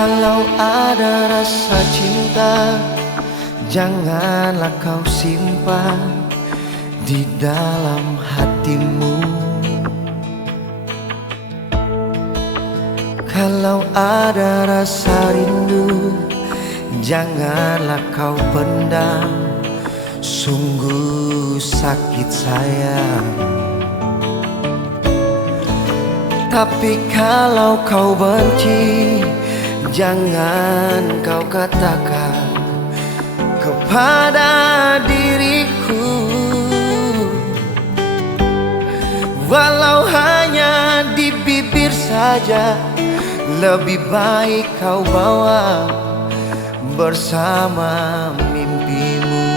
Kalau ada rasa cinta, janganlah kau simpan di dalam hatimu. Kalau ada rasa rindu, janganlah kau pendam, sungguh sakit sayang. Tapi kalau kau benci, jangan kau katakan kepada diriku. Walau hanya di bibir saja, lebih baik kau bawa bersama mimpimu.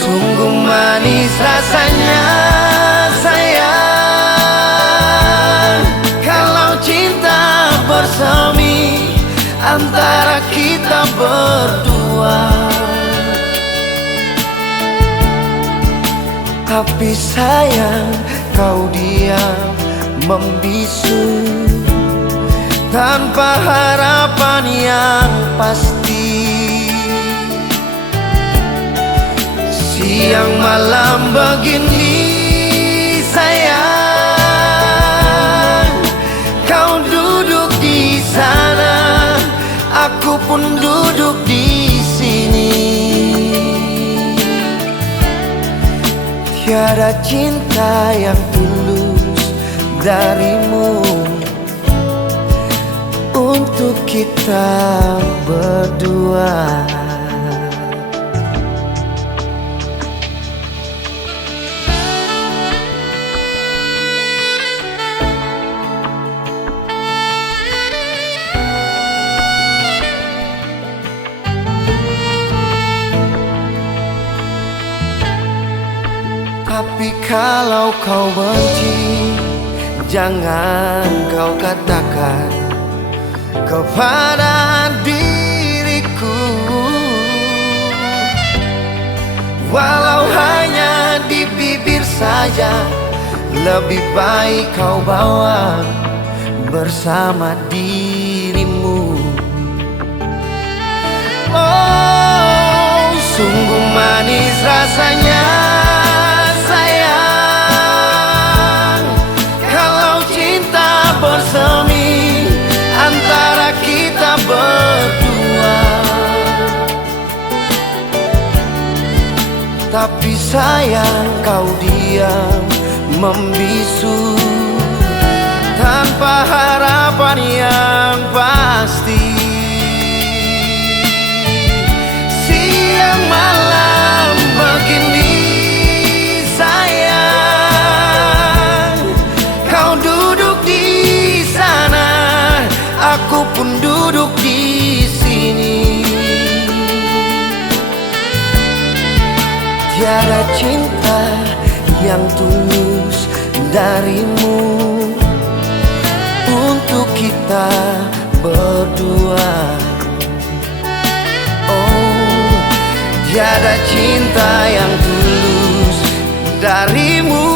Sungguh manis rasanya sayang, kalau cinta bersemi antara kita berdua. Tapi sayang, kau diam membisu tanpa harapan yang pasti. Siang malam begini sayang, kau duduk di sana, aku pun duduk di sini. Tiada cinta yang tulus darimu untuk kita berdua. Tapi kalau kau benci, jangan kau katakan kepada diriku. Walau hanya di bibir saja, lebih baik kau bawa bersama dirimu. Oh, sungguh manis rasanya sayang, kalau cinta bersemi antara kita berdua. Tapi sayang, kau diam membisu tanpa harapan yang pasti. Siang malam begini sayang, kau duduk di sana, aku pun duduk di sini. Tiada cinta yang tulus darimu untuk kita berdua. Oh, tiada cinta yang tulus darimu